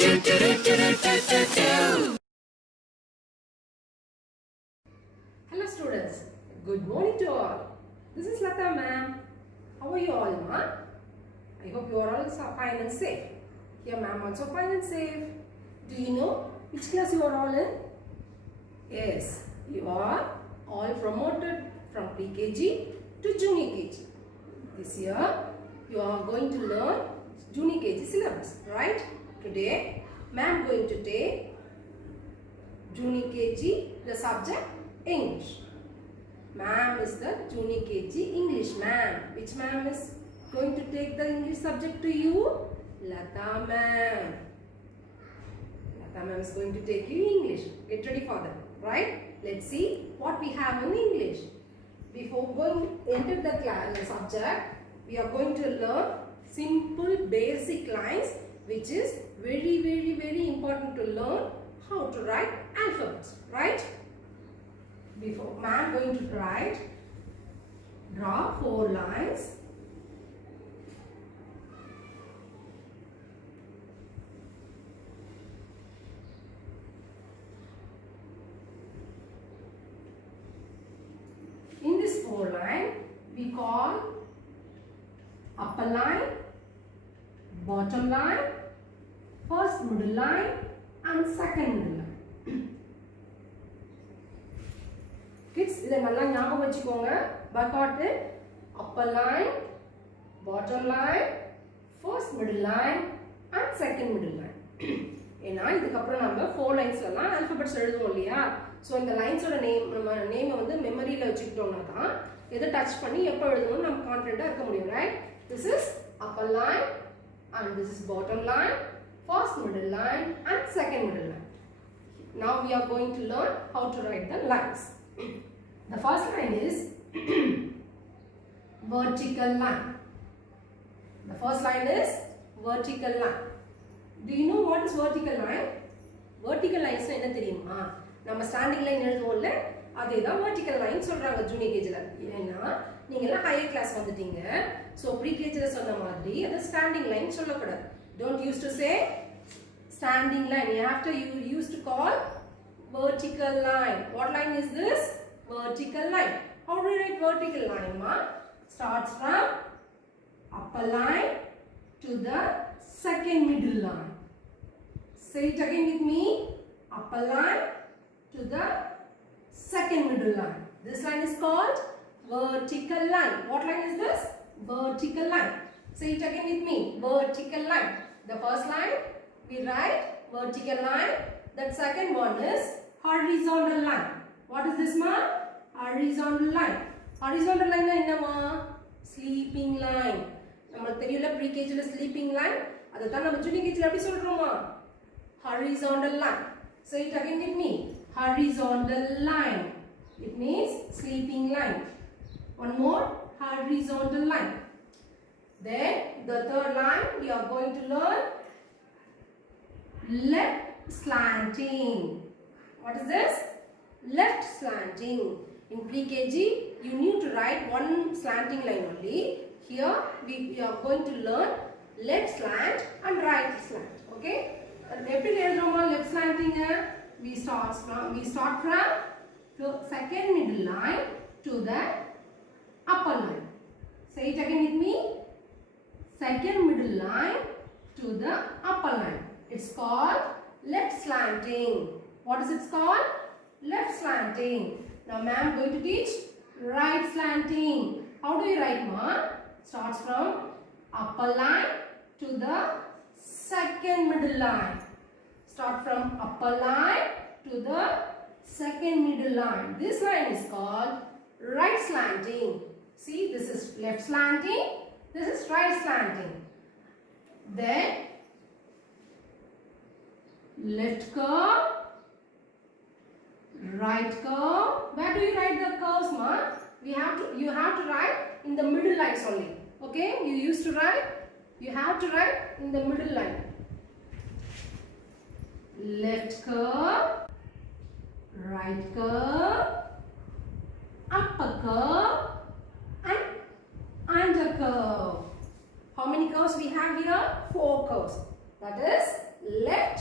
Hello students, good morning to all. This is Lata ma'am. How are you all, ma? I hope you are all fine and safe. Here ma'am also fine and safe. Do you know which class you are all in? Yes, you are all promoted from pre-KG to junior KG. This year you are going to learn junior KG syllabus, right? Today ma'am going to take junior KG, the subject English. Ma'am is the junior KG English ma'am. Which ma'am is going to take the English subject to you? Lata ma'am. Lata ma'am is going to take you English. Get ready for that, right? Let's see what we have in English. Before going enter the class subject, we are going to learn simple basic lines, which is very important to learn how to write alphabets, right? Before ma'am going to draw 4 lines. In this 4 line, we call upper line, bottom line, first middle line and second middle line. Kids, இதை நல்லா ஞாபகம் வச்சுக்கோங்க. By heart, upper line, bottom line, first middle line and second middle line. ஏன்னா இதுக்கப்புறம் நம்ம 4 லைன்ஸ்லாம் alphabets எழுதுவோம் இல்லையா? So இந்த லைன்ஸோட நம்ம நேமை வந்து மெமரியில் வச்சுக்கிட்டோம்னா தான் எதை டச் பண்ணி எப்போ எழுதணும்னு நம்ம கான்ஃபிடென்ட்டாக இருக்க முடியும், right? This is upper line and this is bottom line, first middle line and second middle line. Now we are going to learn how to write the lines. The first line is vertical line. The first line is vertical line. Do you know what is vertical line? Vertical lines என்ன தெரியுமா? நம்ம standing line எழுதுவோம்ல, அதேதான் vertical line சொல்றாங்க junior கேஜில. ஏன்னா நீங்கலாம் higher class வந்துட்டீங்க. So pre கேஜில சொன்ன மாதிரி அது ஸ்டாண்டிங் லைன் சொல்லக்கூடாது. Don't use to say standing line. After you used to call vertical line. What line is this? Vertical line. How do you write vertical line, ma? Starts from upper line to the second middle line. Say it again with me. Upper line to the second middle line. This line is called vertical line. What line is this? Vertical line. Say it again with me. Vertical line. The first line we write vertical line. That second one is horizontal line. What is this, ma? Horizontal line. Horizontal line na enna ma? Sleeping line. நமக்கு தெரியல pre கேஜில sleeping line, அதை தான் நம்ம junior கேஜில எப்படி சொல்றோமா? Horizontal line. Say it again with me. Horizontal line. It means sleeping line. One more, horizontal line. Then the third line we are going to learn left slanting. What is this? Left slanting. In pre-KG, you need to write one slanting line only. Here we are going to learn left slant and right slant. Okay? எப்படி எழுதுறோமா left slanting? We start from the second middle line to the upper line. Say it again with me. Second middle line to the upper line. It's called left slanting. What is it called? Left slanting. Now ma'am going to teach right slanting. How do you write, ma? Starts from upper line to the second middle line. Start from upper line to the second middle line. This line is called right slanting. See, this is left slanting. This is right slanting. Then left curve, right curve. Where do you write the curves, ma? You have to write in the middle lines only. Okay? You have to write in the middle line. Left curve, right curve, upper curve and under curve. How many curves we have here? 4 curves. That is left,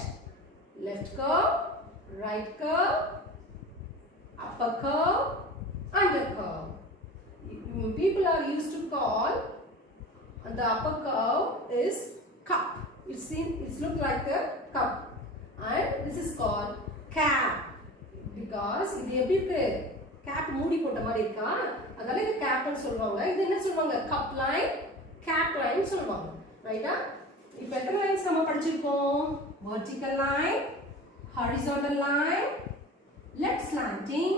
look like a cup. And this is called cap. Because இது எப்படி இருக்கு? Gap மூடி போட்ட மாதிரி இருக்கா? அதனால இது கேப்னு சொல்லுவாங்க. இது என்ன சொல்லுவாங்க? கப் லைன், கேப் லைன் சொல்லுவாங்க. ரைட்டா? இப்போ எத்தனை லைன்ஸ் நம்ம படிச்சிருக்கோம்? vertical line, horizontal line, left slanting.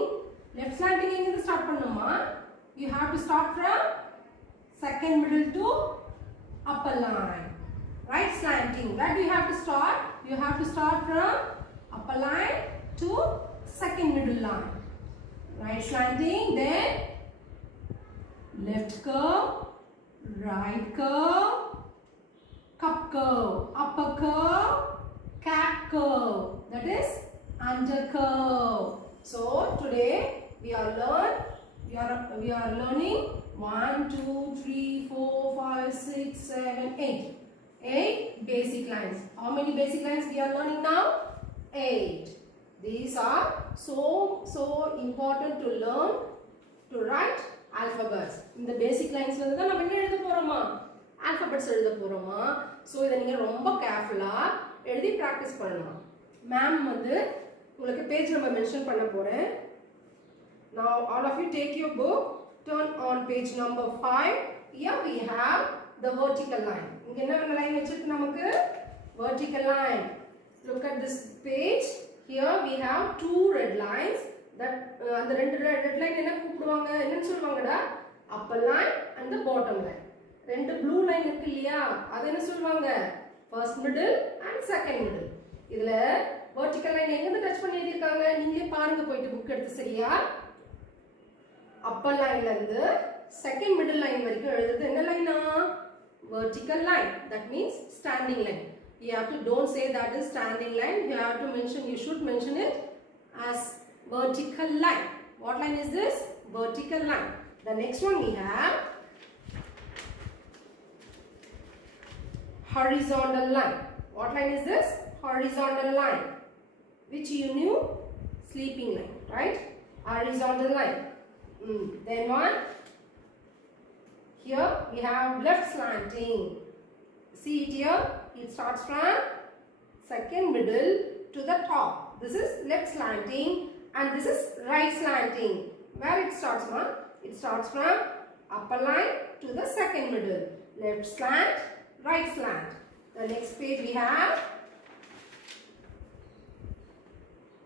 Left slanting எங்க இருந்து ஸ்டார்ட் பண்ணனுமா? You have to start from second middle to upper line. Right slanting. That you have to start. You have to start from upper line to second middle line. Right slanting, then left curve, right curve, cup curve, upper curve, cap curve. That is under curve. So today we are learning 1, 2, 3, 4, 5, 6, 7, 8. 8 basic lines. How many basic lines we are learning now? 8. These are so important to learn to write alphabets. In the basic lines la da nam enna எழுத போறோமா? alphabets எழுத போறோமா? So இத நீங்க ரொம்ப கேர்ஃபுல்லா எழுதி practice பண்ணணும். மேம் வந்து உங்களுக்கு பேஜ் நம்பர் மென்ஷன் பண்ண போறேன். Now all of you take your book, turn on page number 5. Here we have the vertical line. இங்க என்ன லைன் வெச்சிருக்கு நமக்கு? Vertical line. Look at this page. Here we have two red lines. That அந்த ரெண்டு red line என்ன கூப்பிடுவாங்க? என்னன்னு சொல்வாங்கடா? upper line and the bottom line. ரெண்டு blue line இருக்கு இல்லையா? அது என்ன சொல்வாங்க? first middle and second middle. இதுல vertical line எங்க இருந்து டச் பண்ணி இருக்காங்க? நீங்களே பாருங்க போயிட்டு புக் எடுத்து சரியா? upper line ல இருந்து second middle line வரைக்கும் எழுதுறது என்ன லைனா? vertical line. That means standing line. You have to don't say that is standing line. You have to mention, you should mention it as vertical line. What line is this? Vertical line. The next one we have horizontal line. What line is this? Horizontal line. Which you knew? Sleeping line, right? Horizontal line. Then one. Here we have left slanting. See it here? It starts from second middle to the top. This is left slanting and this is right slanting. Where it starts from? It starts from upper line to the second middle. Left slant, right slant. The next page we have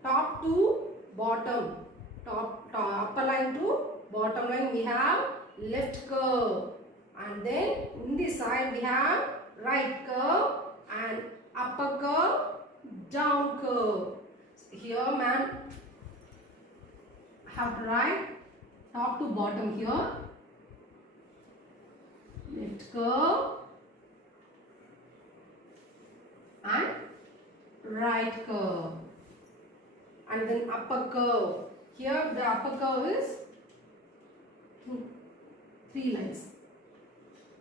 top to bottom. Upper line to bottom line we have left curve. And then in this side we have right curve and upper curve, down curve. Here man have to write top to bottom here. Left curve and right curve. And then upper curve. Here the upper curve is 3 lines.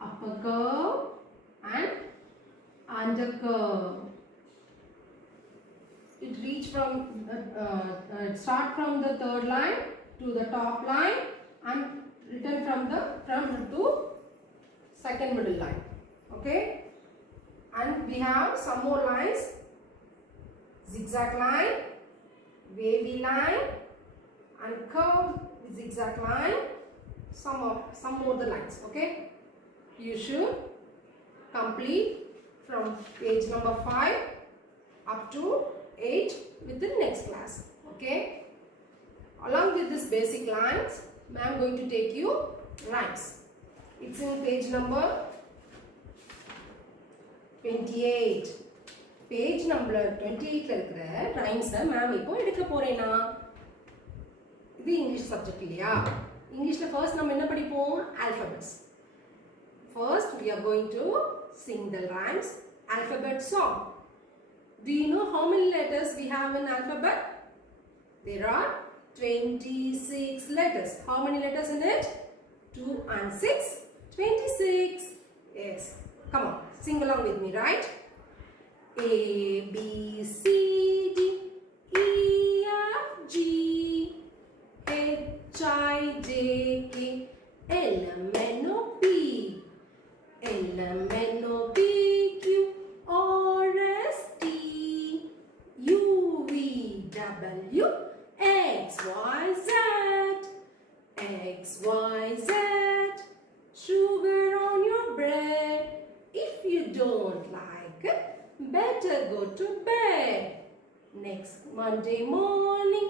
Upper curve and under curve. It reach from start from the third line to the top line and return from to second middle line. Okay, and we have some more lines: zigzag line, wavy line, and curved zigzag line. Some more the lines. Okay, you should complete from page number 5 up to 8 with the next class. Okay, along with this basic lines I am going to take you rhymes. It's in page number 28. Page number 28 la irukra rhymes ma'am ipo edukka porena. This English subject இல்லையா? Englishல first நம்ம என்ன படிப்போம்? Alphabets. First we are going to sing the rhymes alphabet song. Do you know how many letters we have in alphabet? There are 26 letters. How many letters in it? 2 and 6, 26. Yes. Come on, sing along with me, right? A, B, C, D, E, F, G, H, I, J, K, L, M, N, O, P, L, M, N, O, P, Q, R, S, to bed. Next Monday morning,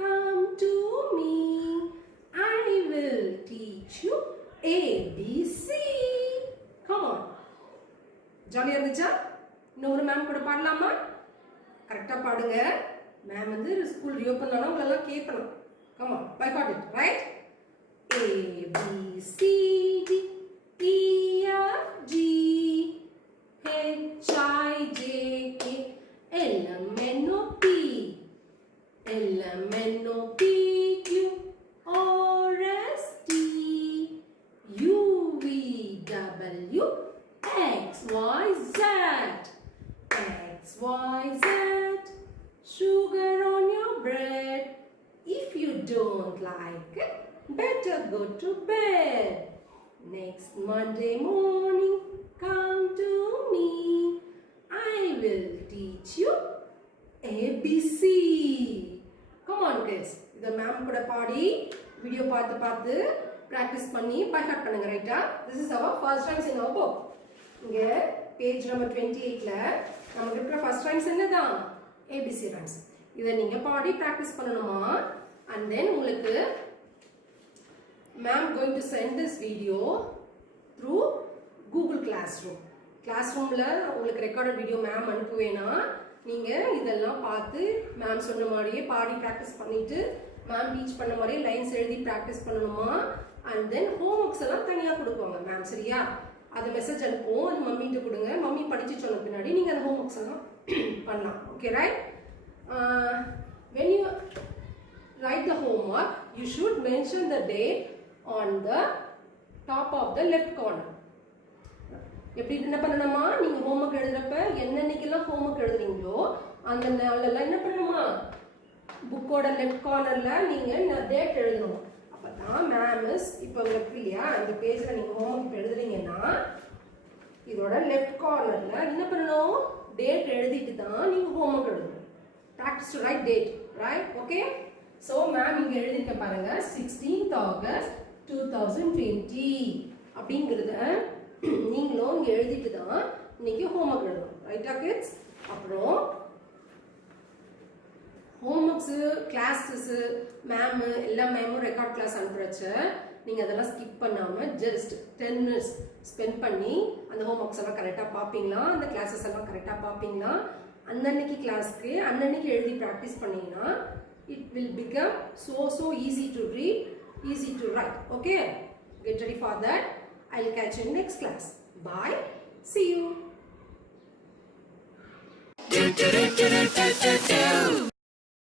come to me. I will teach you ABC. Come on. ஜாலியா இருந்துச்சா? இன்னொரு ma'am கூட பாடலாமா? கரெக்டா பாடுங்க. Ma'am வந்து school reopen ஆனா உங்களை எல்லாம் கேட்கணும். Come on, by heart it, right? A B C D E F G H I J K L M N O P L M N O P Q R S T U V W X Y Z X Y Z. Sugar on your bread. If you don't like it, better go to bed. Next Monday morning, come to me. I will teach you ABC. Come on kids. இத ma'am கூட பாடி video பார்த்து practice பண்ணி by heart பண்ணுங்க ரைட்டா? This is our first rhymes in our book. இங்க page number 28ல நமக்கு இருக்கிற first rhymes என்னதான்? ABC rhymes. இதை நீங்க பாடி பிராக்டிஸ் பண்ணணுமா? And then உங்களுக்கு ma'am going to send this video through Google Classroom. Classroomல உங்களுக்கு ரெக்கார்டட் வீடியோ மேம் அனுப்புவேனா நீங்க இதெல்லாம் பார்த்து மேம் சொன்ன மாதிரியே பாடி பிராக்டிஸ் பண்ணிட்டு மேம் டீச் பண்ண மாதிரியே லைன்ஸ் எழுதி பிராக்டிஸ் பண்ணணுமா? And then homeworks எல்லாம் தனியா கொடுப்பாங்க மேம் சரியா? அது மெசேஜ் அனுப்புவோம் அது மம்மிட்ட கொடுங்க மம்மி படிச்சு சொன்ன பின்னாடி நீங்க அந்த homeworks எல்லாம் பண்ணலாம். Okay right? When you write the homework, you should mention the date on the top of the left corner. எப்படி என்ன பண்ணணுமா? நீங்க ஹோம்வொர்க் எழுதுறப்ப என்னன்னைக்கெல்லாம் ஹோம்வொர்க் எழுதுறீங்களோ அந்த நாளெல்லாம் என்ன பண்ணணுமா? புக்கோட லெஃப்ட் கார்னர்ல நீங்க டேட் எழுதணும். அப்பதான் மேம் இப்போ உங்களுக்கு இல்லையா இந்த பேஜ்ல நீங்க ஹோம்வொர்க் எழுதுறீங்கன்னா இதோட லெஃப்ட் கார்னர்ல என்ன பண்ணணும்? டேட் எழுதிட்டு தான் நீங்க ஹோம்வொர்க் எழுதணும். Practice to write date, right? Okay? So, ma'am இங்க எழுதிருக்க பாருங்க 16th August 2020 அப்படிங்கறத நீங்களும் இங்க எழுதிட்டு தான் இன்னைக்கு ஹோம்வொர்க் எழுதணும். ரைட்டா கிட்ஸ்? அப்புறம் ஹோம்வொர்க்ஸ் கிளாஸஸ் மேம் எல்லா மேமும் ரெக்கார்ட் கிளாஸ் அனுப்புறச்ச நீங்க அதெல்லாம் ஸ்கிப் பண்ணாம ஜஸ்ட் 10 minutes ஸ்பெண்ட் பண்ணி அந்த ஹோம்வொர்க்ஸ் எல்லாம் கரெக்டா பாப்பீங்களா? அந்த கிளாஸஸ் எல்லாம் கரெக்டா பாப்பீங்களா? அன்னன்னைக்கு கிளாஸ்க்கு அன்னன்னைக்கு எழுதி பிராக்டிஸ் பண்ணீங்கன்னா it will become so easy to read, easy to write. Okay? Get ready for that. I'll catch you in next class. Bye. See you.